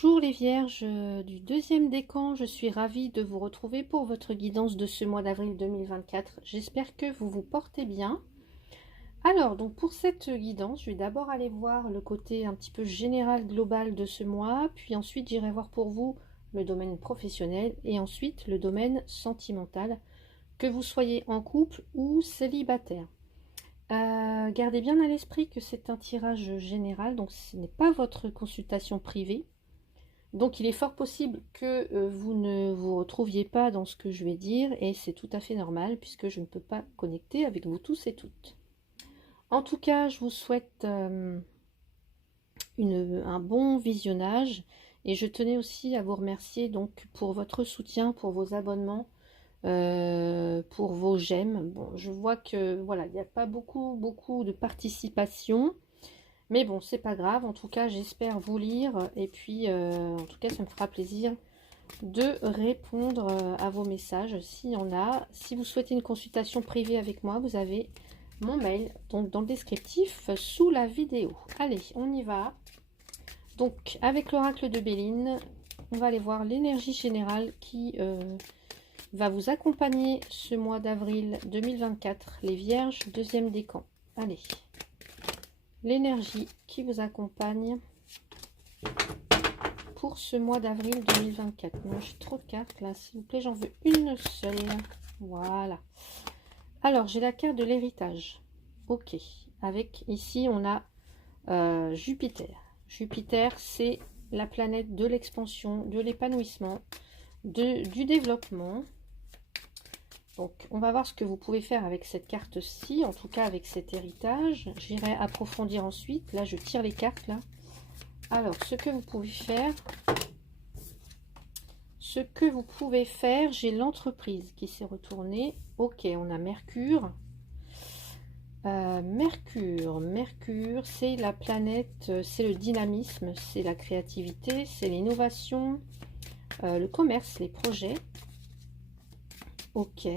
Bonjour les Vierges du deuxième décan, je suis ravie de vous retrouver pour votre guidance de ce mois d'avril 2024. J'espère que vous vous portez bien. Alors, donc pour cette guidance, je vais d'abord aller voir le côté un petit peu général, global de ce mois, puis ensuite j'irai voir pour vous le domaine professionnel et ensuite le domaine sentimental, que vous soyez en couple ou célibataire. Gardez bien à l'esprit que c'est un tirage général, donc ce n'est pas votre consultation privée. Donc il est fort possible que vous ne vous retrouviez pas dans ce que je vais dire et c'est tout à fait normal puisque je ne peux pas connecter avec vous tous et toutes. En tout cas, je vous souhaite un bon visionnage et je tenais aussi à vous remercier donc pour votre soutien, pour vos abonnements, pour vos j'aime. Bon, je vois que voilà, il n'y a pas beaucoup de participation. Mais bon, c'est pas grave. En tout cas, j'espère vous lire. Et puis, en tout cas, ça me fera plaisir de répondre à vos messages s'il y en a. Si vous souhaitez une consultation privée avec moi, vous avez mon mail donc dans le descriptif sous la vidéo. Allez, on y va. Donc, avec l'oracle de Béline, on va aller voir l'énergie générale qui va vous accompagner ce mois d'avril 2024. Les Vierges, deuxième décan. Allez. L'énergie qui vous accompagne pour ce mois d'avril 2024. Non, j'ai trop de cartes là, s'il vous plaît, j'en veux une seule. Voilà. Alors, j'ai la carte de l'héritage. Ok. Avec, ici, on a Jupiter. Jupiter, c'est la planète de l'expansion, de l'épanouissement, du développement. Donc, on va voir ce que vous pouvez faire avec cette carte-ci, en tout cas avec cet héritage. J'irai approfondir ensuite. Là, je tire les cartes, là. Alors, ce que vous pouvez faire, j'ai l'entreprise qui s'est retournée. Ok, on a Mercure. Mercure, c'est la planète, c'est le dynamisme, c'est la créativité, c'est l'innovation, le commerce, les projets. Ok.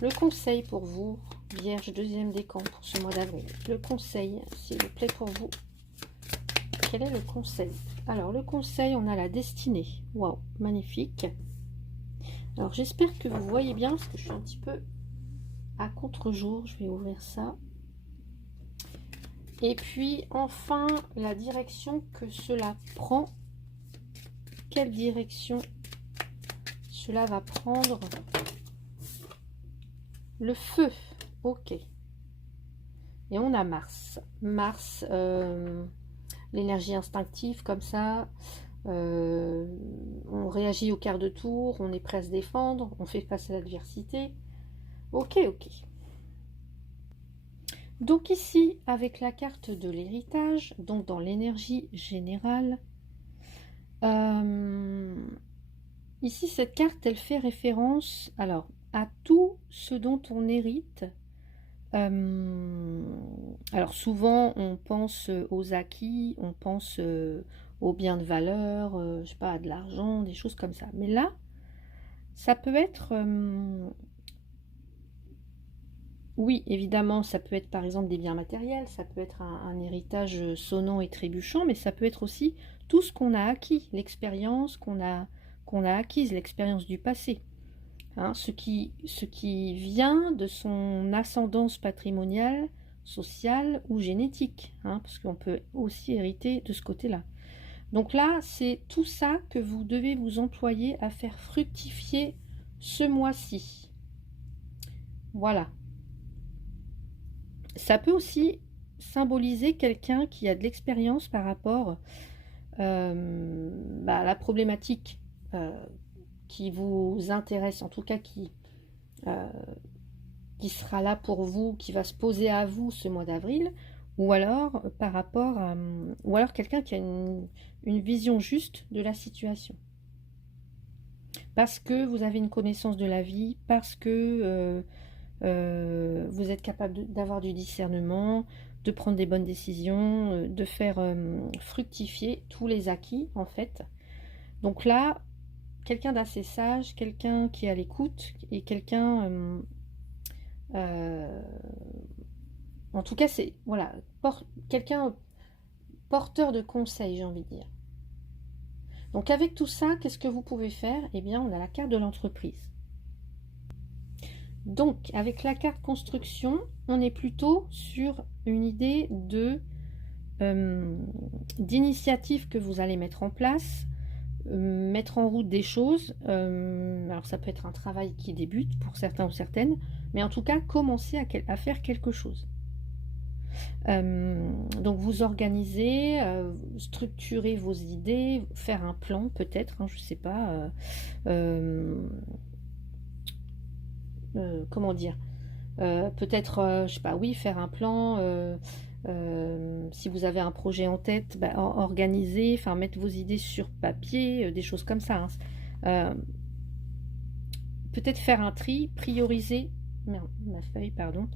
Le conseil pour vous, Vierge, deuxième décan pour ce mois d'avril. Le conseil, s'il vous plaît, pour vous. Quel est le conseil? Alors, le conseil, on a la destinée. Waouh, magnifique. Alors, j'espère que vous voyez bien, parce que je suis un petit peu à contre-jour. Je vais ouvrir ça. Et puis, enfin, la direction que cela prend. Quelle direction cela va prendre? Le feu, ok. Et on a Mars. Mars, l'énergie instinctive comme ça. On réagit au quart de tour, on est prêt à se défendre, on fait face à l'adversité. Ok, ok. Donc ici, avec la carte de l'héritage, donc dans l'énergie générale, ici, cette carte, elle fait référence alors, à tout ce dont on hérite. Alors souvent, on pense aux acquis, on pense aux biens de valeur, je sais pas, à de l'argent, des choses comme ça. Mais là, ça peut être... oui, évidemment, ça peut être par exemple des biens matériels, ça peut être un héritage sonnant et trébuchant, mais ça peut être aussi tout ce qu'on a acquis, l'expérience qu'on a acquise, l'expérience du passé. Hein, ce qui vient de son ascendance patrimoniale, sociale ou génétique, hein, parce qu'on peut aussi hériter de ce côté-là. Donc là, c'est tout ça que vous devez vous employer à faire fructifier ce mois-ci. Voilà. Ça peut aussi symboliser quelqu'un qui a de l'expérience par rapport à la problématique qui vous intéresse, en tout cas qui sera là pour vous, qui va se poser à vous ce mois d'avril, ou alors par rapport à, ou alors quelqu'un qui a une vision juste de la situation. Parce que vous avez une connaissance de la vie, parce que vous êtes capable d'avoir du discernement, de prendre des bonnes décisions, de faire fructifier tous les acquis en fait. Donc là, quelqu'un d'assez sage, quelqu'un qui est à l'écoute et quelqu'un, en tout cas, c'est voilà, quelqu'un porteur de conseils, j'ai envie de dire. Donc avec tout ça, qu'est-ce que vous pouvez faire? Eh bien, on a la carte de l'entreprise. Donc, avec la carte construction, on est plutôt sur une idée d'initiative que vous allez mettre en place, mettre en route des choses. Alors, ça peut être un travail qui débute pour certains ou certaines, mais en tout cas, commencer à faire quelque chose. Donc, vous organisez, structurez vos idées, faire un plan peut-être, hein, je ne sais pas. Comment dire, peut-être, je sais pas, oui, faire un plan, si vous avez un projet en tête, bah, organiser, enfin mettre vos idées sur papier, des choses comme ça, hein. Peut-être faire un tri, prioriser, merde, ma feuille, pardon,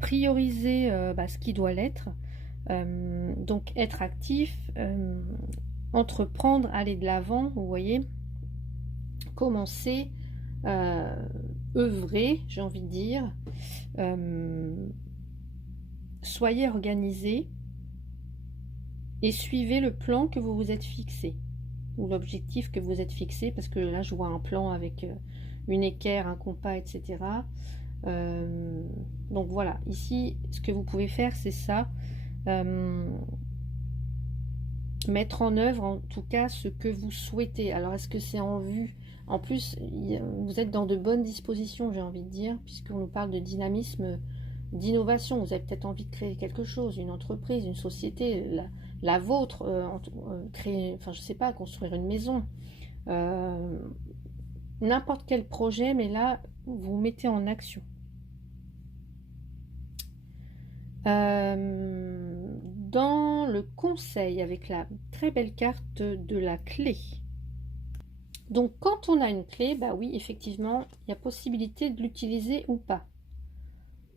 prioriser bah, ce qui doit l'être, donc être actif, entreprendre, aller de l'avant, vous voyez, commencer, œuvrer, j'ai envie de dire, soyez organisés et suivez le plan que vous vous êtes fixé, ou l'objectif que vous êtes fixé, parce que là je vois un plan avec une équerre, un compas, etc. Donc voilà, ici ce que vous pouvez faire c'est ça, mettre en œuvre en tout cas ce que vous souhaitez. Alors est-ce que c'est en vue? En plus, vous êtes dans de bonnes dispositions, j'ai envie de dire, puisqu'on nous parle de dynamisme, d'innovation. Vous avez peut-être envie de créer quelque chose, une entreprise, une société, la vôtre, créer, enfin je sais pas, construire une maison, n'importe quel projet, mais là, vous vous mettez en action. Dans le conseil, avec la très belle carte de la clé. Donc quand on a une clé, bah oui, effectivement, il y a possibilité de l'utiliser ou pas.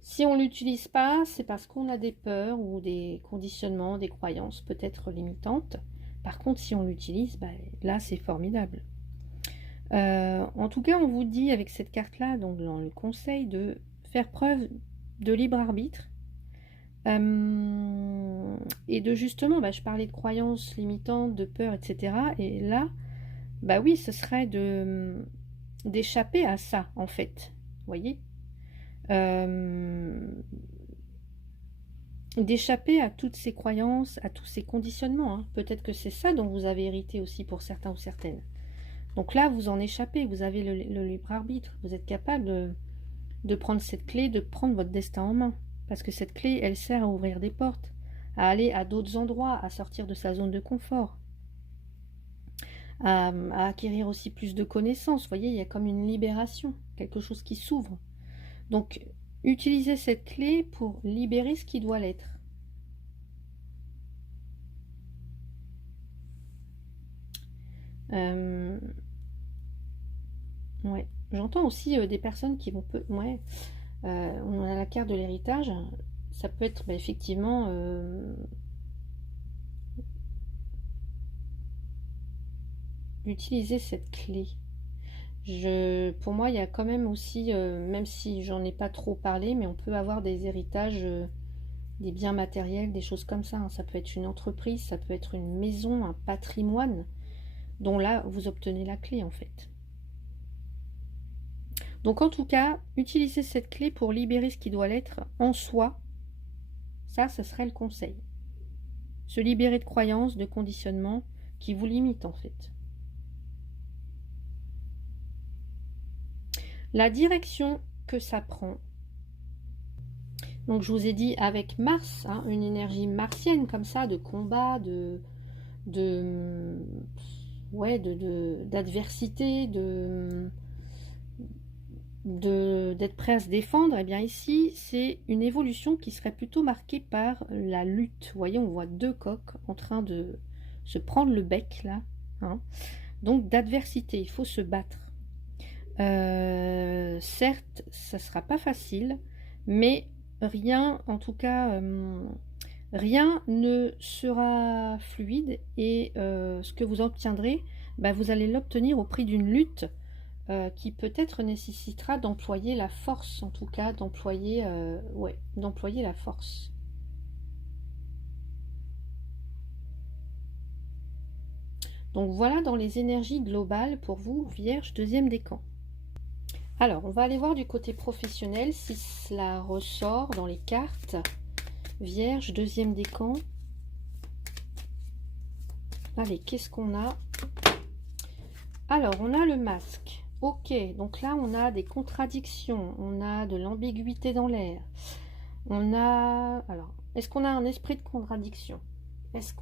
Si on ne l'utilise pas, c'est parce qu'on a des peurs ou des conditionnements, des croyances peut-être limitantes. Par contre, si on l'utilise, bah, là c'est formidable. En tout cas, on vous dit avec cette carte-là, donc dans le conseil, de faire preuve de libre arbitre. Et de justement, bah, je parlais de croyances limitantes, de peur, etc. Et là, bah oui, ce serait d'échapper à ça, en fait. Vous voyez, d'échapper à toutes ces croyances, à tous ces conditionnements, hein. Peut-être que c'est ça dont vous avez hérité aussi pour certains ou certaines. Donc là, vous en échappez, vous avez le libre arbitre. Vous êtes capable de prendre cette clé, de prendre votre destin en main. Parce que cette clé, elle sert à ouvrir des portes, à aller à d'autres endroits, à sortir de sa zone de confort, à acquérir aussi plus de connaissances. Vous voyez, il y a comme une libération, quelque chose qui s'ouvre. Donc, utilisez cette clé pour libérer ce qui doit l'être. Ouais. J'entends aussi des personnes qui vont... Ouais, on a la carte de l'héritage. Ça peut être bah, effectivement... utiliser cette clé. Pour moi, il y a quand même aussi, même si j'en ai pas trop parlé, mais on peut avoir des héritages, des biens matériels, des choses comme ça, hein. Ça peut être une entreprise, ça peut être une maison, un patrimoine, dont là, vous obtenez la clé en fait. Donc en tout cas, utilisez cette clé pour libérer ce qui doit l'être en soi. Ça, ce serait le conseil. Se libérer de croyances, de conditionnements qui vous limitent en fait. La direction que ça prend. Donc je vous ai dit avec Mars, hein, une énergie martienne comme ça, de combat, d'adversité, d'être prêt à se défendre. Et bien ici, c'est une évolution qui serait plutôt marquée par la lutte. Vous voyez, on voit deux coqs en train de se prendre le bec là, hein. Donc d'adversité, il faut se battre. Certes, ça ne sera pas facile, mais rien, en tout cas, rien ne sera fluide et ce que vous obtiendrez, bah, vous allez l'obtenir au prix d'une lutte qui peut-être nécessitera d'employer la force, en tout cas, d'employer la force. Donc voilà dans les énergies globales pour vous, Vierge, deuxième décan. Alors, on va aller voir du côté professionnel si cela ressort dans les cartes. Vierge, deuxième décan. Allez, qu'est-ce qu'on a? Alors, on a le masque. Ok, donc là, on a des contradictions. On a de l'ambiguïté dans l'air. On a... Alors, est-ce qu'on a un esprit de contradiction? Est-ce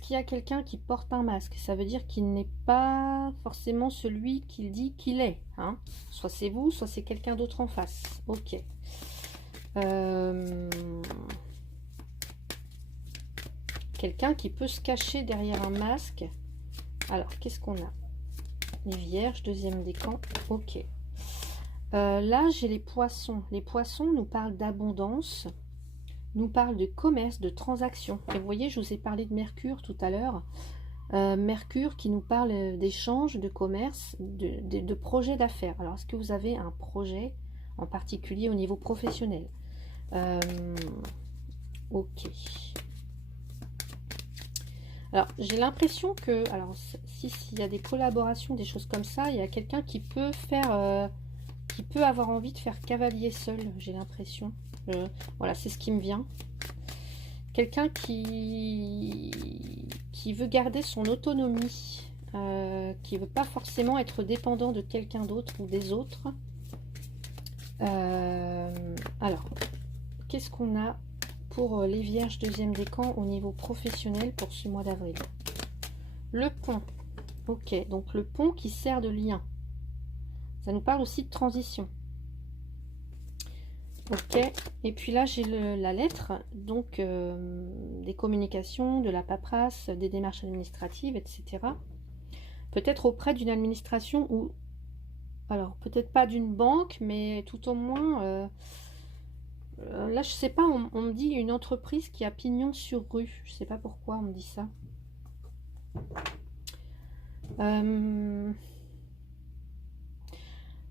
qu'il y a quelqu'un qui porte un masque? Ça veut dire qu'il n'est pas forcément celui qu'il dit qu'il est. Hein, soit c'est vous, soit c'est quelqu'un d'autre en face. Ok. Quelqu'un qui peut se cacher derrière un masque. Alors, qu'est-ce qu'on a? Les Vierges, deuxième décan. Ok. Là, j'ai les poissons. Les poissons nous parlent d'abondance, nous parlent de commerce, de transaction. Et vous voyez, je vous ai parlé de Mercure tout à l'heure. Mercure qui nous parle d'échange, de commerce, de projets d'affaires. Alors, est-ce que vous avez un projet en particulier au niveau professionnel? Ok. Alors, j'ai l'impression que, alors, s'il y a des collaborations, des choses comme ça, il y a quelqu'un qui peut faire, qui peut avoir envie de faire cavalier seul, j'ai l'impression. Voilà, c'est ce qui me vient. Quelqu'un qui veut garder son autonomie, qui ne veut pas forcément être dépendant de quelqu'un d'autre ou des autres. Alors, qu'est-ce qu'on a pour les Vierges deuxième décan au niveau professionnel pour ce mois d'avril? Le pont. Ok, donc le pont qui sert de lien. Ça nous parle aussi de transition. Ok, et puis là j'ai la lettre, donc des communications, de la paperasse, des démarches administratives, etc. Peut-être auprès d'une administration ou, alors peut-être pas d'une banque, mais tout au moins, là je sais pas, on me dit une entreprise qui a pignon sur rue, je sais pas pourquoi on me dit ça.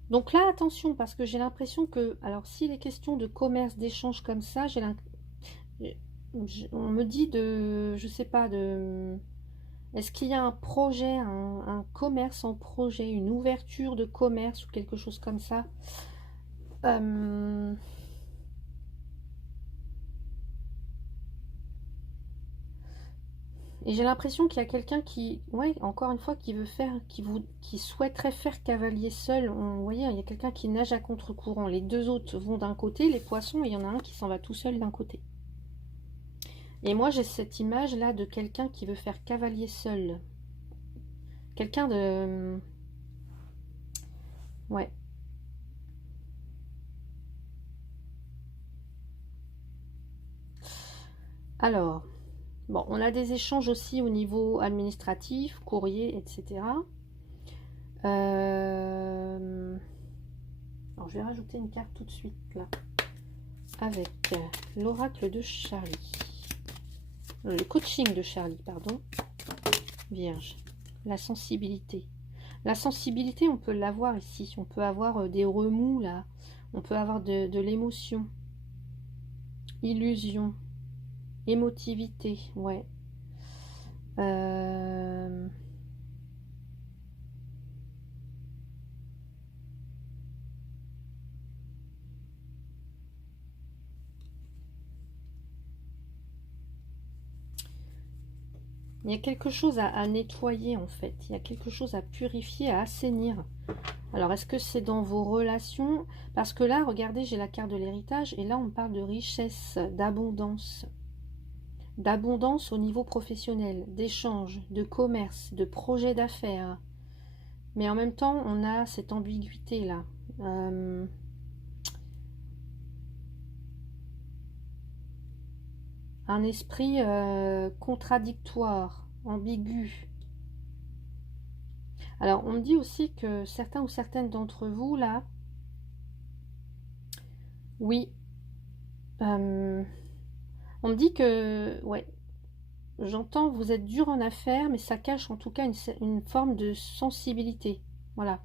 Donc là, attention, parce que j'ai l'impression que, alors s'il est question de commerce, d'échange comme ça, on me dit de, je sais pas, de, est-ce qu'il y a un projet, un commerce en projet, une ouverture de commerce ou quelque chose comme ça? Et j'ai l'impression qu'il y a quelqu'un qui, ouais, encore une fois, qui veut faire, qui souhaiterait faire cavalier seul. Vous voyez, il y a quelqu'un qui nage à contre-courant. Les deux autres vont d'un côté, les poissons, et il y en a un qui s'en va tout seul d'un côté. Et moi, j'ai cette image-là de quelqu'un qui veut faire cavalier seul. Quelqu'un de... Ouais. Alors, bon, on a des échanges aussi au niveau administratif, courrier, etc. Alors, je vais rajouter une carte tout de suite, là. Avec l'oracle de Charlie. Le coaching de Charlie, pardon. Vierge. La sensibilité. La sensibilité, on peut l'avoir ici. On peut avoir des remous, là. On peut avoir de l'émotion. Illusion. Émotivité, ouais. Il y a quelque chose à nettoyer en fait. Il y a quelque chose à purifier, à assainir. Alors, est-ce que c'est dans vos relations? Parce que là, regardez, j'ai la carte de l'héritage et là, on parle de richesse, d'abondance. D'abondance au niveau professionnel, d'échange, de commerce, de projet d'affaires. Mais en même temps, on a cette ambiguïté-là. Un esprit contradictoire, ambigu. Alors, on me dit aussi que certains ou certaines d'entre vous, là, oui, on me dit que, ouais, j'entends, vous êtes dur en affaires, mais ça cache en tout cas une forme de sensibilité. Voilà.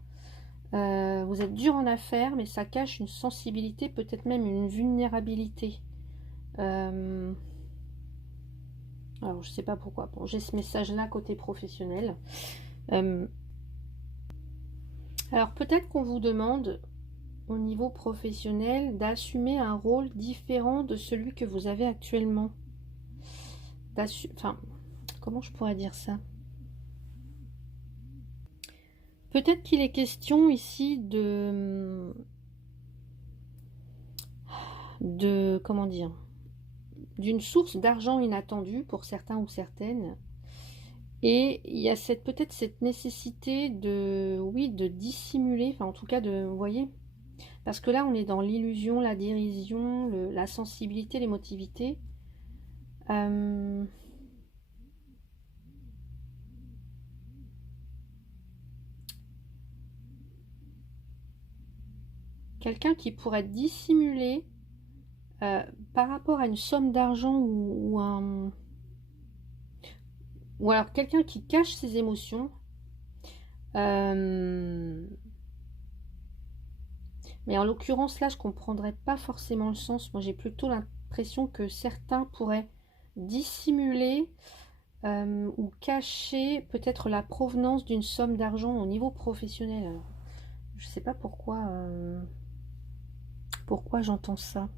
Vous êtes dur en affaires, mais ça cache une sensibilité, peut-être même une vulnérabilité. Alors, je sais pas pourquoi. Bon, j'ai ce message-là côté professionnel. Euh, alors, peut-être qu'on vous demande, au niveau professionnel, d'assumer un rôle différent de celui que vous avez actuellement. Enfin, comment je pourrais dire ça? Peut-être qu'il est question ici comment dire, d'une source d'argent inattendue pour certains ou certaines. Et il y a peut-être cette nécessité de, oui, de dissimuler, enfin en tout cas de, vous voyez, parce que là on est dans l'illusion, la dérision, la sensibilité, l'émotivité. Euh, Quelqu'un qui pourrait dissimuler euh, par rapport à une somme d'argent ou alors quelqu'un qui cache ses émotions. Euh, mais en l'occurrence là je comprendrais pas forcément le sens. Moi j'ai plutôt l'impression que certains pourraient dissimuler ou cacher peut-être la provenance d'une somme d'argent au niveau professionnel. Alors, je sais pas pourquoi j'entends ça.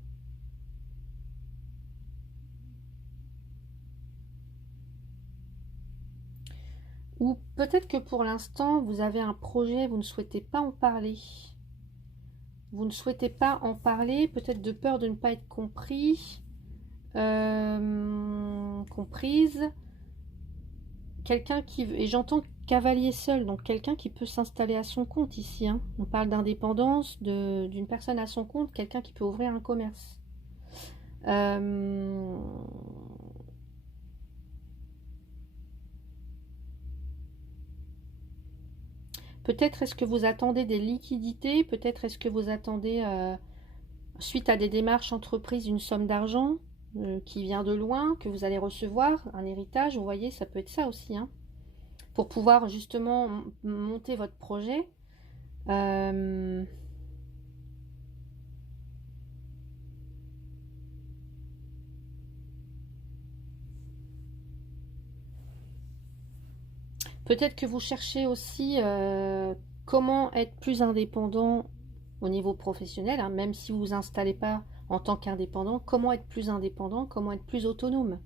Ou peut-être que pour l'instant, vous avez un projet, vous ne souhaitez pas en parler. Vous ne souhaitez pas en parler, peut-être de peur de ne pas être comprise. Quelqu'un qui... Et j'entends cavalier seul, donc quelqu'un qui peut s'installer à son compte ici. Hein. On parle d'indépendance, d'une personne à son compte, quelqu'un qui peut ouvrir un commerce. Euh, Peut-être est-ce que vous attendez des liquidités, peut-être est-ce que vous attendez, suite à des démarches entreprises, une somme d'argent qui vient de loin, que vous allez recevoir, un héritage, vous voyez, ça peut être ça aussi, hein, pour pouvoir justement monter votre projet. Euh, Peut-être que vous cherchez aussi comment être plus indépendant au niveau professionnel, hein, même si vous vous installez pas en tant qu'indépendant, comment être plus indépendant, comment être plus autonome.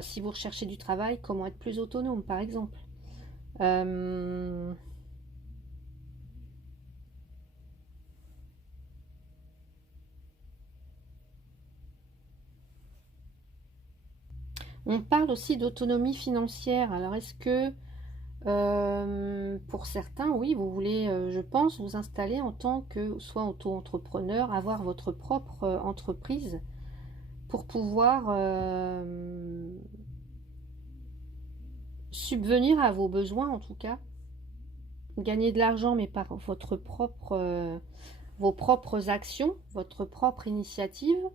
Si vous recherchez du travail, comment être plus autonome, par exemple. Euh, on parle aussi d'autonomie financière. Alors, est-ce que pour certains, oui, vous voulez, je pense, vous installer en tant que soit auto-entrepreneur, avoir votre propre entreprise pour pouvoir subvenir à vos besoins, en tout cas, gagner de l'argent, mais par vos propres actions, votre propre initiative.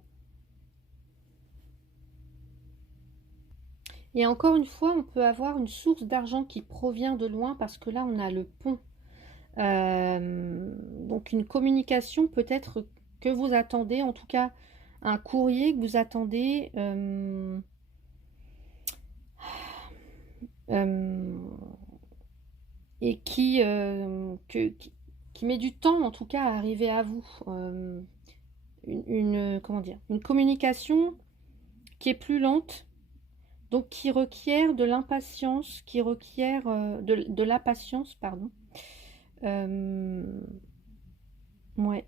Et encore une fois, on peut avoir une source d'argent qui provient de loin parce que là, on a le pont. Donc une communication peut-être que vous attendez, en tout cas un courrier que vous attendez euh, et qui met du temps en tout cas à arriver à vous. Comment dire, une communication qui est plus lente, donc qui requiert de l'impatience, qui requiert de la patience, pardon. Euh, ouais.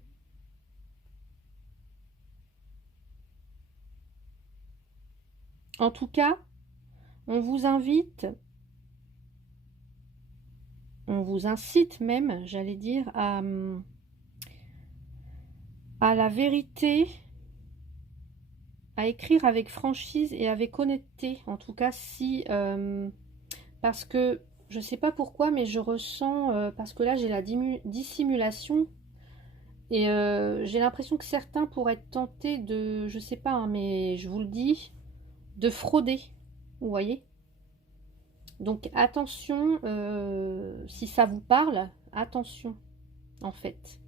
En tout cas, on vous invite, on vous incite même, j'allais dire, à la vérité, à écrire avec franchise et avec honnêteté. En tout cas, si parce que je sais pas pourquoi, mais je ressens parce que là j'ai la dissimulation et j'ai l'impression que certains pourraient être tentés de, je sais pas, hein, mais je vous le dis, de frauder. Vous voyez? Donc attention, si ça vous parle, attention en fait.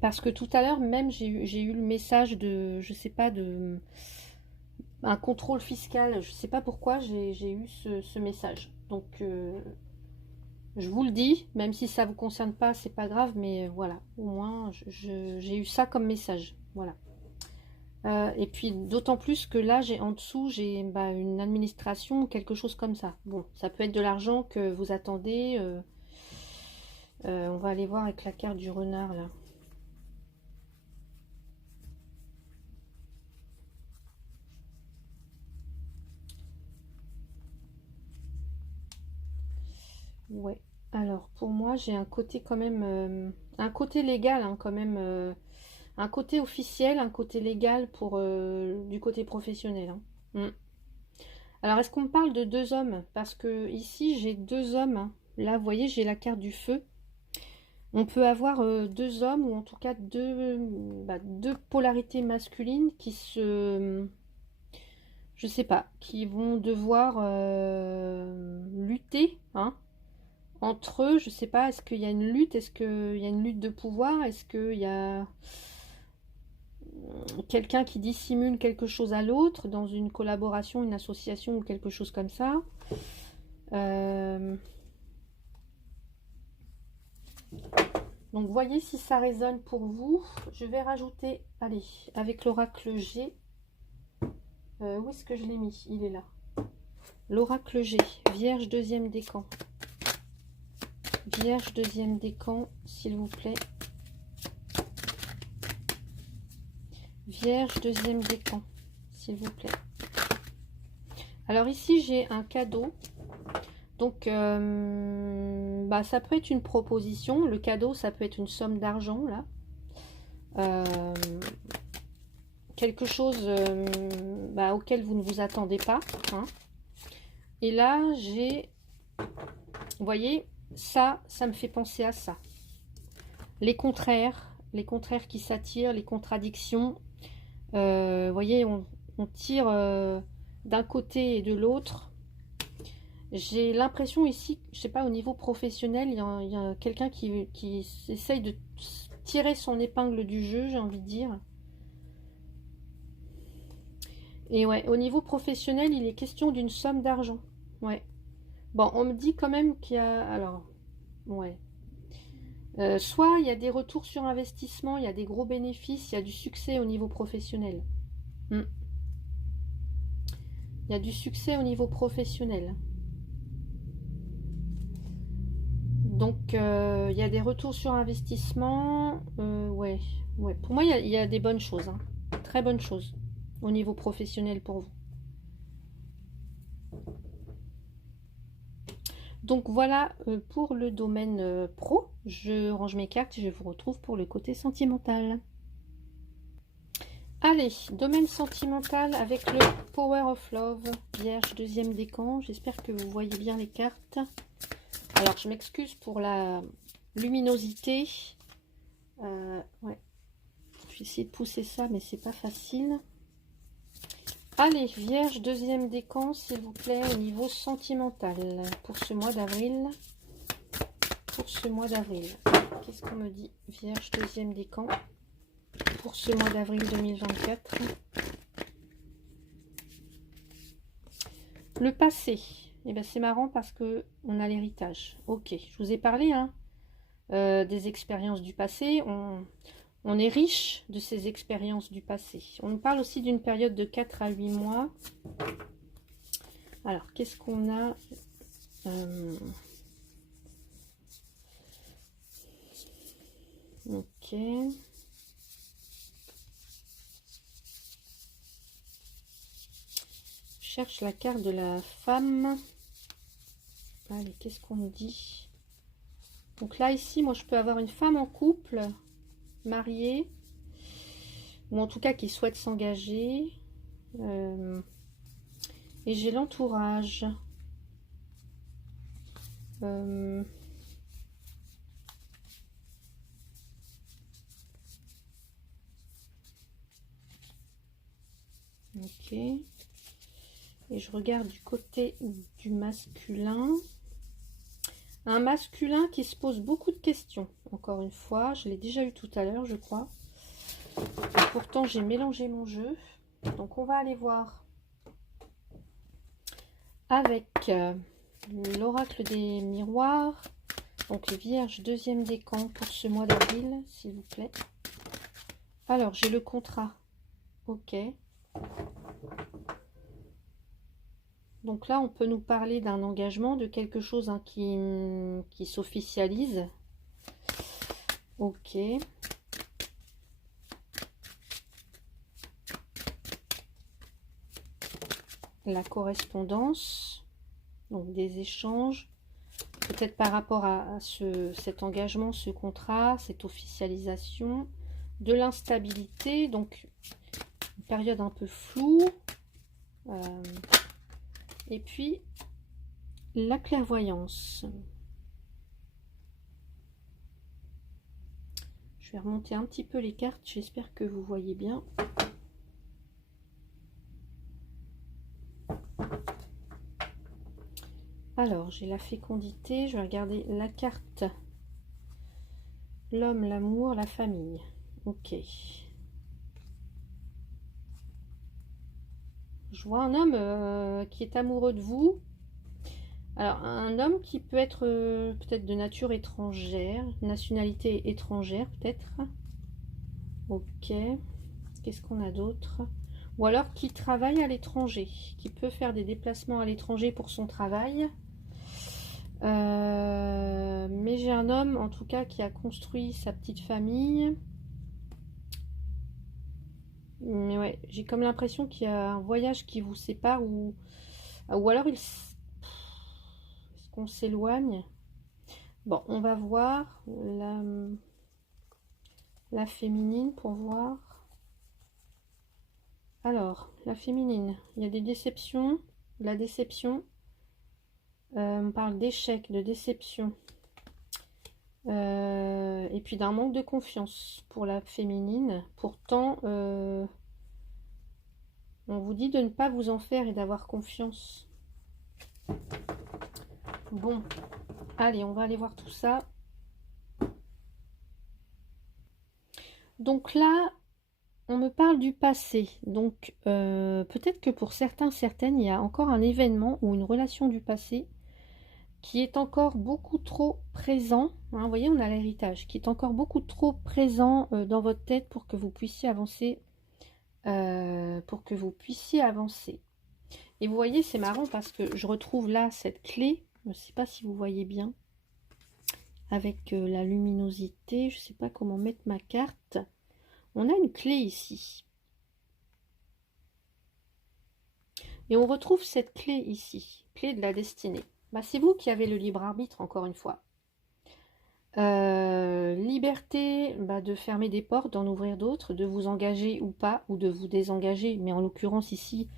Parce que tout à l'heure, même, j'ai eu le message de, je sais pas, un contrôle fiscal. Je sais pas pourquoi j'ai eu ce message. Donc, je vous le dis, même si ça vous concerne pas, c'est pas grave, mais voilà, au moins, j'ai eu ça comme message. Voilà. Et puis d'autant plus que là, j'ai en dessous, j'ai bah, une administration ou quelque chose comme ça. Bon, ça peut être de l'argent que vous attendez. On va aller voir avec la carte du renard là. Ouais. Alors pour moi, j'ai un côté quand même, un côté légal hein, quand même, un côté officiel, un côté légal pour du côté professionnel. Hein. Mm. Alors est-ce qu'on me parle de deux hommes? Parce que ici j'ai deux hommes. Hein. Là, vous voyez, j'ai la carte du feu. On peut avoir deux hommes ou en tout cas deux polarités masculines qui se, je sais pas, qui vont devoir lutter hein, entre eux. Je sais pas, est-ce qu'il y a une lutte, est-ce qu'il y a une lutte de pouvoir, est-ce qu'il y a quelqu'un qui dissimule quelque chose à l'autre dans une collaboration, une association ou quelque chose comme ça. Donc voyez si ça résonne pour vous. Je vais rajouter, allez, avec l'oracle G. Où est-ce que je l'ai mis? Il est là. L'oracle G, Vierge deuxième décan. Vierge deuxième décan, s'il vous plaît. Vierge deuxième décan, s'il vous plaît. Alors ici, j'ai un cadeau. Donc, bah, ça peut être une proposition. Le cadeau, ça peut être une somme d'argent, là. Quelque chose bah, auquel vous ne vous attendez pas. Hein. Et là, j'ai... Vous voyez, ça me fait penser à ça. Les contraires qui s'attirent, les contradictions. Vous voyez, on tire d'un côté et de l'autre. J'ai l'impression ici, je sais pas, au niveau professionnel, il y a quelqu'un qui essaye de tirer son épingle du jeu, j'ai envie de dire. Et ouais, au niveau professionnel, il est question d'une somme d'argent. Ouais. Bon, on me dit quand même qu'il y a... Alors, ouais. Soit il y a des retours sur investissement, il y a des gros bénéfices, il y a du succès au niveau professionnel. Hmm. Il y a du succès au niveau professionnel. Donc, il y a des retours sur investissement. Ouais. Pour moi, il y a des bonnes choses. Hein. Très bonnes choses au niveau professionnel pour vous. Donc, voilà pour le domaine pro. Je range mes cartes et je vous retrouve pour le côté sentimental. Allez, domaine sentimental avec le Power of Love. Vierge, deuxième décan. J'espère que vous voyez bien les cartes. Alors, je m'excuse pour la luminosité. Ouais. Je vais essayer de pousser ça, mais c'est pas facile. Allez, Vierge, deuxième décan, s'il vous plaît, au niveau sentimental, pour ce mois d'avril. Pour ce mois d'avril. Qu'est-ce qu'on me dit? Vierge, deuxième décan, pour ce mois d'avril 2024. Le passé. Eh ben, c'est marrant parce que on a l'héritage. Ok, je vous ai parlé hein, des expériences du passé. On est riche de ces expériences du passé. On nous parle aussi d'une période de 4 à 8 mois. Alors, qu'est-ce qu'on a Ok. Je cherche la carte de la femme. Allez, qu'est-ce qu'on me dit? Donc là, ici, moi, je peux avoir une femme en couple, mariée, ou en tout cas qui souhaite s'engager. Et j'ai l'entourage. Ok. Et je regarde du côté du masculin. Un masculin qui se pose beaucoup de questions. Encore une fois, je l'ai déjà eu tout à l'heure, je crois. Et pourtant, j'ai mélangé mon jeu. Donc, on va aller voir avec l'oracle des miroirs. Donc, Vierge, deuxième décan pour ce mois d'avril, s'il vous plaît. Alors, j'ai le contrat. Ok. Donc là, on peut nous parler d'un engagement, de quelque chose hein, qui s'officialise. Ok. La correspondance, donc des échanges, peut-être par rapport à cet engagement, ce contrat, cette officialisation, de l'instabilité, donc une période un peu floue. Et puis, la clairvoyance. Je vais remonter un petit peu les cartes, j'espère que vous voyez bien. Alors, j'ai la fécondité, je vais regarder la carte. L'homme, l'amour, la famille. Ok. Je vois un homme qui est amoureux de vous. Alors, un homme qui peut être peut-être de nature étrangère, nationalité étrangère peut-être. Ok. Qu'est-ce qu'on a d'autre? Ou alors qui travaille à l'étranger, qui peut faire des déplacements à l'étranger pour son travail. Mais j'ai un homme en tout cas qui a construit sa petite famille. Mais ouais, j'ai comme l'impression qu'il y a un voyage qui vous sépare ou alors est-ce qu'on s'éloigne. Bon, on va voir la féminine pour voir. Alors, la féminine, il y a des déceptions, la déception. On parle d'échec, de déception. Et puis d'un manque de confiance pour la féminine. Pourtant, on vous dit de ne pas vous en faire et d'avoir confiance. Bon, allez, on va aller voir tout ça. Donc là, on me parle du passé. Donc, peut-être que pour certains, certaines, il y a encore un événement ou une relation du passé qui est encore beaucoup trop présent. Hein, vous voyez, on a l'héritage qui est encore beaucoup trop présent dans votre tête pour que vous puissiez avancer. Et vous voyez, c'est marrant parce que je retrouve là cette clé. Je ne sais pas si vous voyez bien. Avec la luminosité. Je ne sais pas comment mettre ma carte. On a une clé ici. Et on retrouve cette clé ici. Clé de la destinée. Bah, c'est vous qui avez le libre arbitre, encore une fois. Liberté de fermer des portes, d'en ouvrir d'autres, de vous engager ou pas, ou de vous désengager. Mais en l'occurrence ici,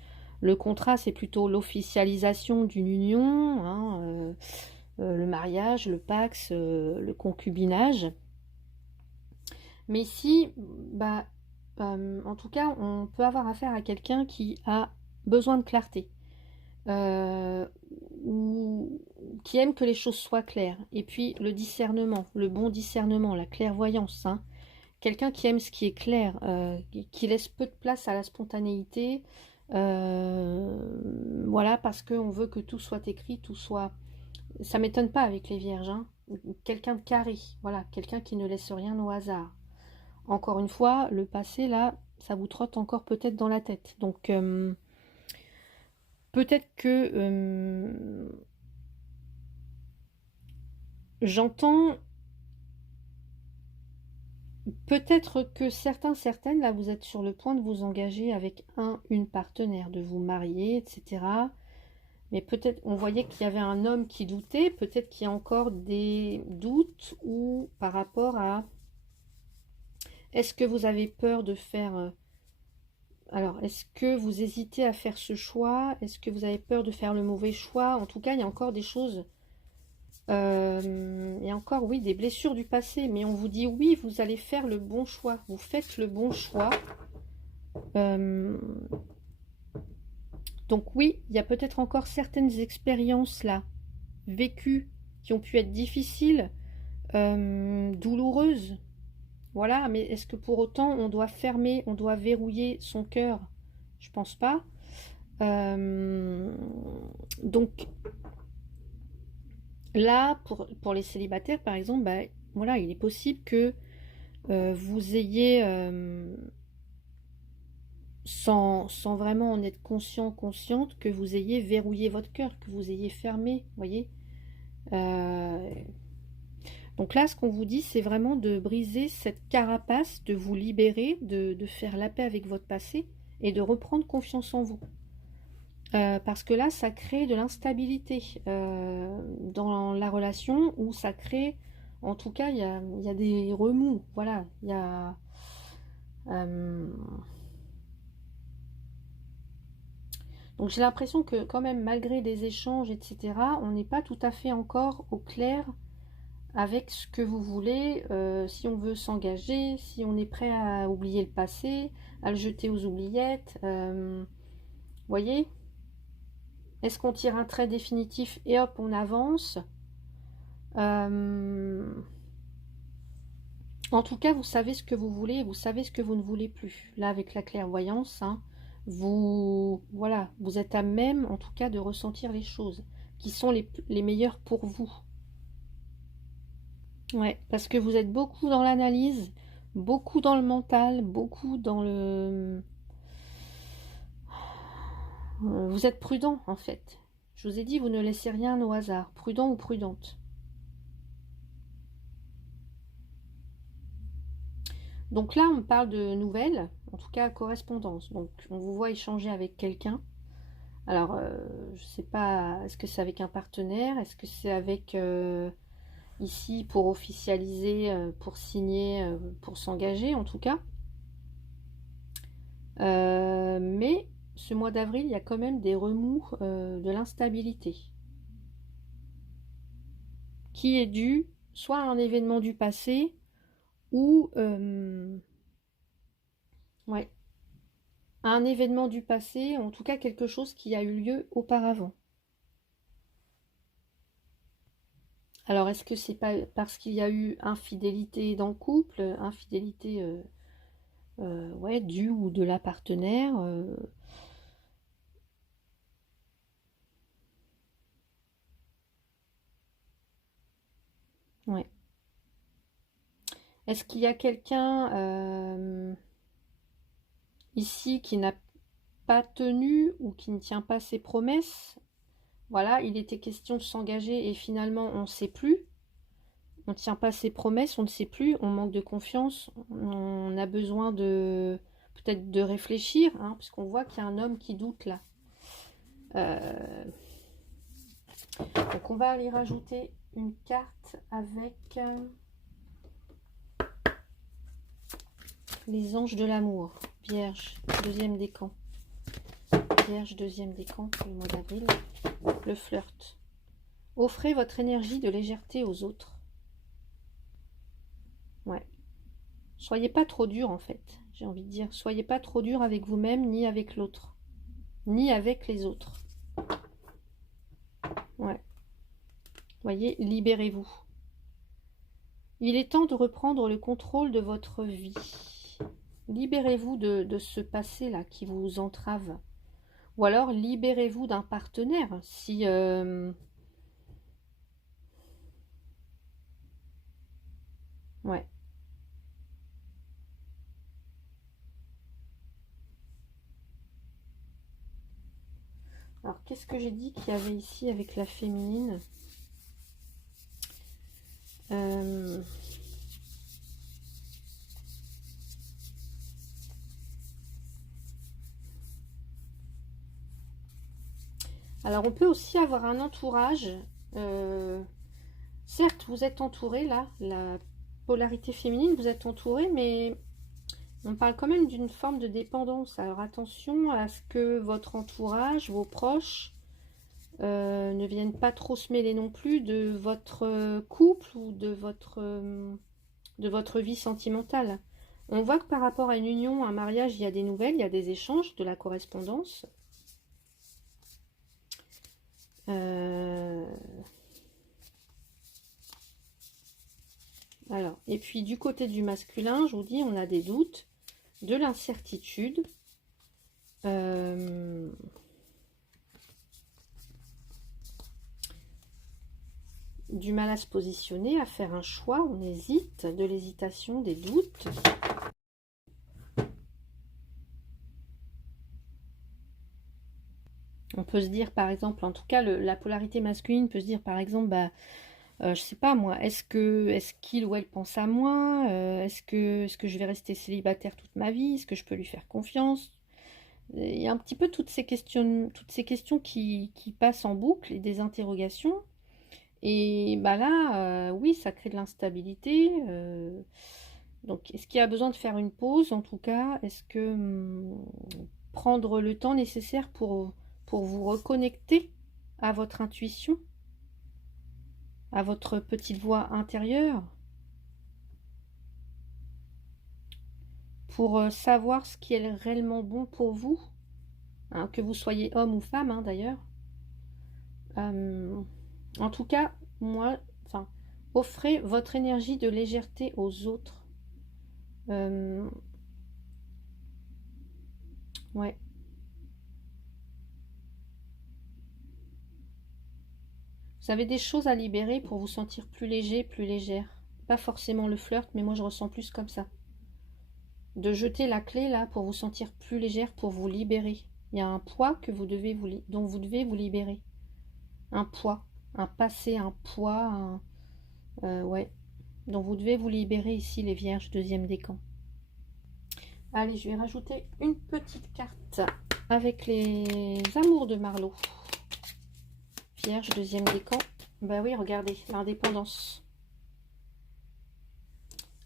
le contrat, c'est plutôt l'officialisation d'une union, hein, le mariage, le pax, le concubinage. Mais ici, en tout cas, on peut avoir affaire à quelqu'un qui a besoin de clarté. Ou qui aime que les choses soient claires. Et puis le discernement, le bon discernement, la clairvoyance. Hein. Quelqu'un qui aime ce qui est clair, qui laisse peu de place à la spontanéité. Voilà, parce qu'on veut que tout soit écrit, tout soit... Ça m'étonne pas avec les vierges. Hein. Quelqu'un de carré, voilà, quelqu'un qui ne laisse rien au hasard. Encore une fois, le passé, là, ça vous trotte encore peut-être dans la tête. Donc... peut-être que j'entends, peut-être que certaines, là vous êtes sur le point de vous engager avec une partenaire, de vous marier, etc. Mais peut-être, on voyait qu'il y avait un homme qui doutait, peut-être qu'il y a encore des doutes ou par rapport à, est-ce que vous avez peur de faire... alors, est-ce que vous hésitez à faire ce choix? Est-ce que vous avez peur de faire le mauvais choix? En tout cas, il y a encore des choses... il y a encore, oui, des blessures du passé. Mais on vous dit, oui, vous allez faire le bon choix. Vous faites le bon choix. Donc oui, il y a peut-être encore certaines expériences là, vécues, qui ont pu être difficiles, douloureuses. Voilà, mais est-ce que pour autant on doit fermer, on doit verrouiller son cœur? Je pense pas. Donc là, pour les célibataires par exemple, bah, voilà, il est possible que vous ayez, sans vraiment en être conscient, consciente, que vous ayez verrouillé votre cœur, que vous ayez fermé, vous voyez. Donc là, ce qu'on vous dit, c'est vraiment de briser cette carapace, de vous libérer, de faire la paix avec votre passé et de reprendre confiance en vous. Parce que là, ça crée de l'instabilité dans la relation, où ça crée, en tout cas, il y a des remous, voilà, il y a... donc j'ai l'impression que quand même, malgré les échanges, etc., on n'est pas tout à fait encore au clair avec ce que vous voulez, si on veut s'engager, si on est prêt à oublier le passé, à le jeter aux oubliettes. Voyez? Est-ce qu'on tire un trait définitif et hop, on avance? En tout cas, vous savez ce que vous voulez, vous savez ce que vous ne voulez plus. Là, avec la clairvoyance, hein, voilà, vous êtes à même, en tout cas, de ressentir les choses qui sont les meilleures pour vous. Ouais, parce que vous êtes beaucoup dans l'analyse, beaucoup dans le mental, beaucoup dans le... Vous êtes prudent, en fait. Je vous ai dit, vous ne laissez rien au hasard. Prudent ou prudente. Donc là, on parle de nouvelles, en tout cas correspondance. Donc, on vous voit échanger avec quelqu'un. Alors, je ne sais pas, est-ce que c'est avec un partenaire? Est-ce que c'est avec... ici, pour officialiser, pour signer, pour s'engager, en tout cas. Mais ce mois d'avril, il y a quand même des remous, de l'instabilité, qui est dû soit à un événement du passé, ou ouais, à un événement du passé, en tout cas quelque chose qui a eu lieu auparavant. Alors, est-ce que c'est pas parce qu'il y a eu infidélité dans le couple, infidélité ouais, du ou de la partenaire, ouais. Est-ce qu'il y a quelqu'un ici qui n'a pas tenu ou qui ne tient pas ses promesses? Voilà, il était question de s'engager et finalement on ne sait plus. On ne tient pas ses promesses, on ne sait plus, on manque de confiance, on a besoin de peut-être de réfléchir, hein, puisqu'on voit qu'il y a un homme qui doute là. Donc on va aller rajouter une carte avec les anges de l'amour. Vierge, deuxième décan. Vierge, deuxième décan pour le mois d'avril. Le flirt. Offrez votre énergie de légèreté aux autres. Ouais. Soyez pas trop dur en fait, j'ai envie de dire. Soyez pas trop dur avec vous-même, ni avec l'autre, ni avec les autres. Ouais. Voyez, libérez-vous. Il est temps de reprendre le contrôle de votre vie. Libérez-vous de ce passé-là qui vous entrave. Ou alors, libérez-vous d'un partenaire. Si... ouais. Alors, qu'est-ce que j'ai dit qu'il y avait ici avec la féminine? Alors, on peut aussi avoir un entourage. Certes, vous êtes entouré, là, la polarité féminine, vous êtes entouré, mais on parle quand même d'une forme de dépendance. Alors, attention à ce que votre entourage, vos proches, ne viennent pas trop se mêler non plus de votre couple ou de votre vie sentimentale. On voit que par rapport à une union, un mariage, il y a des nouvelles, il y a des échanges, de la correspondance. Et puis du côté du masculin, je vous dis, on a des doutes, de l'incertitude. Du mal à se positionner, à faire un choix, on hésite, de l'hésitation, des doutes. On peut se dire par exemple, en tout cas la polarité masculine peut se dire par exemple, bah, je sais pas moi, est-ce qu'il ou elle pense à moi, est-ce que je vais rester célibataire toute ma vie, est-ce que je peux lui faire confiance? Il y a un petit peu toutes ces questions qui passent en boucle et des interrogations. Et bah là, oui, ça crée de l'instabilité. Donc, est-ce qu'il y a besoin de faire une pause en tout cas? Est-ce que prendre le temps nécessaire pour vous reconnecter à votre intuition, à votre petite voix intérieure, pour savoir ce qui est réellement bon pour vous, hein, que vous soyez homme ou femme hein, d'ailleurs. En tout cas, moi, enfin, offrez votre énergie de légèreté aux autres. Ouais. Vous avez des choses à libérer pour vous sentir plus léger, plus légère. Pas forcément le flirt, mais moi je ressens plus comme ça. De jeter la clé là pour vous sentir plus légère, pour vous libérer. Il y a un poids que vous devez dont vous devez vous libérer. Un poids, un passé, un poids, ouais. Donc vous devez vous libérer ici les vierges, deuxième décan. Allez, je vais rajouter une petite carte avec les amours de Marlowe. Vierge, deuxième décan. Bah oui, regardez, l'indépendance.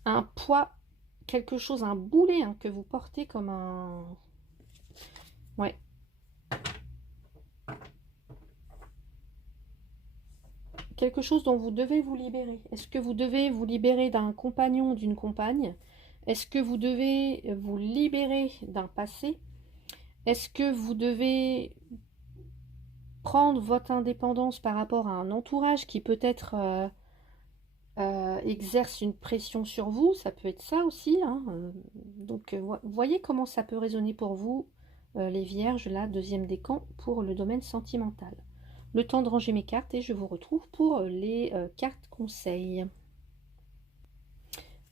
Un poids, quelque chose, un boulet hein, que vous portez comme un... Ouais. Quelque chose dont vous devez vous libérer. Est-ce que vous devez vous libérer d'un compagnon ou d'une compagne? Est-ce que vous devez vous libérer d'un passé? Est-ce que vous devez prendre votre indépendance par rapport à un entourage qui peut-être exerce une pression sur vous? Ça peut être ça aussi. Hein. Donc, voyez comment ça peut résonner pour vous, les vierges, là, deuxième décan, pour le domaine sentimental. Le temps de ranger mes cartes et je vous retrouve pour les cartes conseils.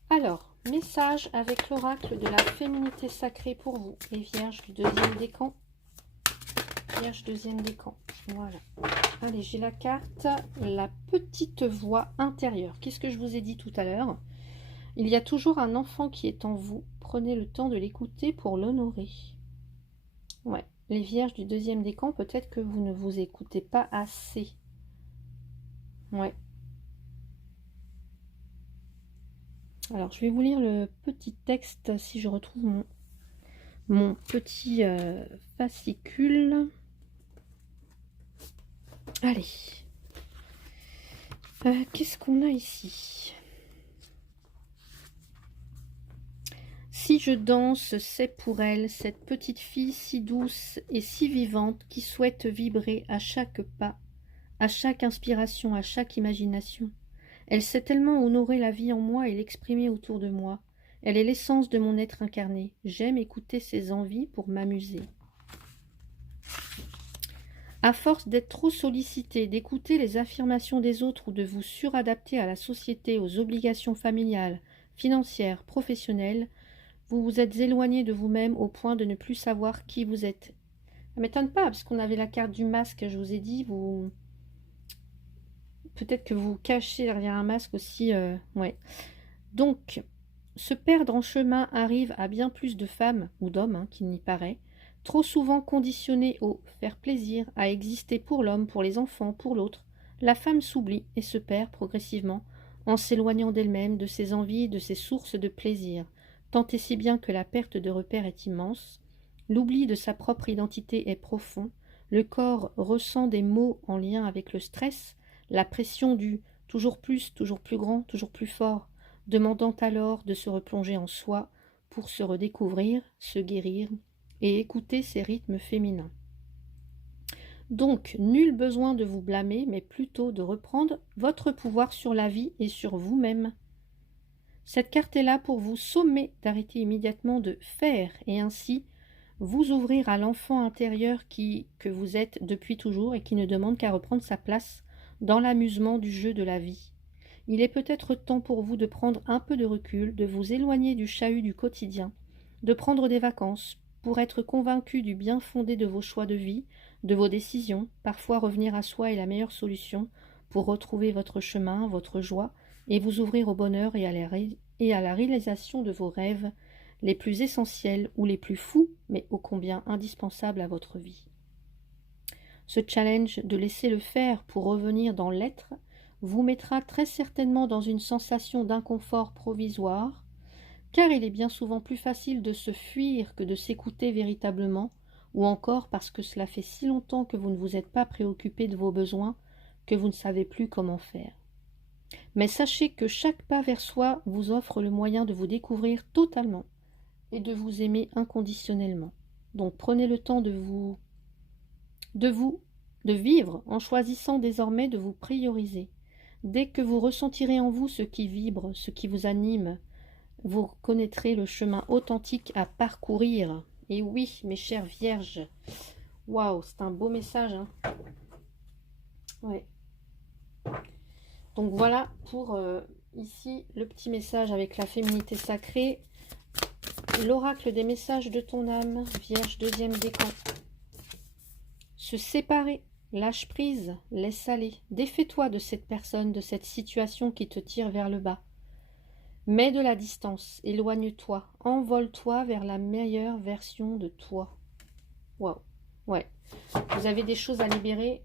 Alors, message avec l'oracle de la féminité sacrée pour vous, les vierges du deuxième décan. Vierge deuxième décan, voilà. Allez, j'ai la carte, la petite voix intérieure. Qu'est-ce que je vous ai dit tout à l'heure? Il y a toujours un enfant qui est en vous. Prenez le temps de l'écouter pour l'honorer. Ouais, les vierges du deuxième décan, peut-être que vous ne vous écoutez pas assez. Ouais. Alors, je vais vous lire le petit texte si je retrouve mon petit fascicule. Allez. Qu'est-ce qu'on a ici? Si je danse, c'est pour elle, cette petite fille si douce et si vivante qui souhaite vibrer à chaque pas, à chaque inspiration, à chaque imagination. Elle sait tellement honorer la vie en moi et l'exprimer autour de moi. Elle est l'essence de mon être incarné. J'aime écouter ses envies pour m'amuser. À force d'être trop sollicité, d'écouter les affirmations des autres ou de vous suradapter à la société, aux obligations familiales, financières, professionnelles, vous vous êtes éloigné de vous-même au point de ne plus savoir qui vous êtes. Ça ne m'étonne pas, parce qu'on avait la carte du masque, je vous ai dit, vous... Peut-être que vous vous cachez derrière un masque aussi, ouais. Donc, se perdre en chemin arrive à bien plus de femmes, ou d'hommes, hein, qu'il n'y paraît, trop souvent conditionnés au faire plaisir, à exister pour l'homme, pour les enfants, pour l'autre. La femme s'oublie et se perd progressivement, en s'éloignant d'elle-même, de ses envies, de ses sources de plaisir. Tant et si bien que la perte de repères est immense, l'oubli de sa propre identité est profond, le corps ressent des maux en lien avec le stress, la pression du toujours plus grand, toujours plus fort, demandant alors de se replonger en soi pour se redécouvrir, se guérir et écouter ses rythmes féminins. Donc, nul besoin de vous blâmer, mais plutôt de reprendre votre pouvoir sur la vie et sur vous-même. Cette carte est là pour vous sommer d'arrêter immédiatement de faire et ainsi vous ouvrir à l'enfant intérieur que vous êtes depuis toujours et qui ne demande qu'à reprendre sa place dans l'amusement du jeu de la vie. Il est peut-être temps pour vous de prendre un peu de recul, de vous éloigner du chahut du quotidien, de prendre des vacances pour être convaincu du bien fondé de vos choix de vie, de vos décisions. Parfois revenir à soi est la meilleure solution pour retrouver votre chemin, votre joie et vous ouvrir au bonheur et à la réalisation de vos rêves les plus essentiels ou les plus fous, mais ô combien indispensables à votre vie. Ce challenge de laisser le faire pour revenir dans l'être vous mettra très certainement dans une sensation d'inconfort provisoire, car il est bien souvent plus facile de se fuir que de s'écouter véritablement, ou encore parce que cela fait si longtemps que vous ne vous êtes pas préoccupé de vos besoins que vous ne savez plus comment faire. Mais sachez que chaque pas vers soi vous offre le moyen de vous découvrir totalement et de vous aimer inconditionnellement. Donc prenez le temps de vivre en choisissant désormais de vous prioriser. Dès que vous ressentirez en vous ce qui vibre, ce qui vous anime, vous connaîtrez le chemin authentique à parcourir. Et oui, mes chères vierges, waouh, c'est un beau message, hein. Ouais. Donc voilà pour ici le petit message avec la féminité sacrée. L'oracle des messages de ton âme, Vierge, deuxième décan. Se séparer, lâche prise, laisse aller. Défais-toi de cette personne, de cette situation qui te tire vers le bas. Mets de la distance, éloigne-toi, envole-toi vers la meilleure version de toi. Waouh, ouais. Vous avez des choses à libérer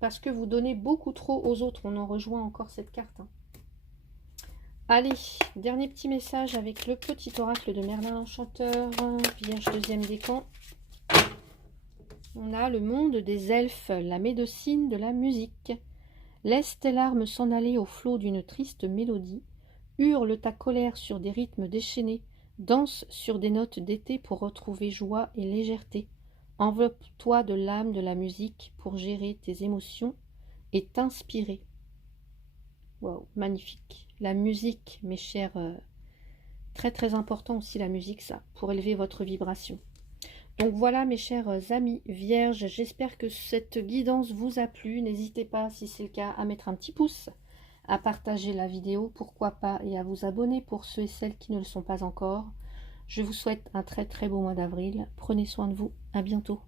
parce que vous donnez beaucoup trop aux autres. On en rejoint encore cette carte, hein. Allez, dernier petit message avec le petit oracle de Merlin l'Enchanteur, Vierge deuxième décan. On a le monde des elfes, la médecine de la musique. Laisse tes larmes s'en aller au flot d'une triste mélodie. Hurle ta colère sur des rythmes déchaînés. Danse sur des notes d'été pour retrouver joie et légèreté. Enveloppe-toi de l'âme de la musique pour gérer tes émotions et t'inspirer. Waouh, magnifique. La musique, mes chers, très très important aussi la musique, ça, pour élever votre vibration. Donc voilà mes chers amis vierges, j'espère que cette guidance vous a plu. N'hésitez pas, si c'est le cas, à mettre un petit pouce, à partager la vidéo, pourquoi pas, et à vous abonner pour ceux et celles qui ne le sont pas encore. Je vous souhaite un très très beau mois d'avril. Prenez soin de vous, à bientôt.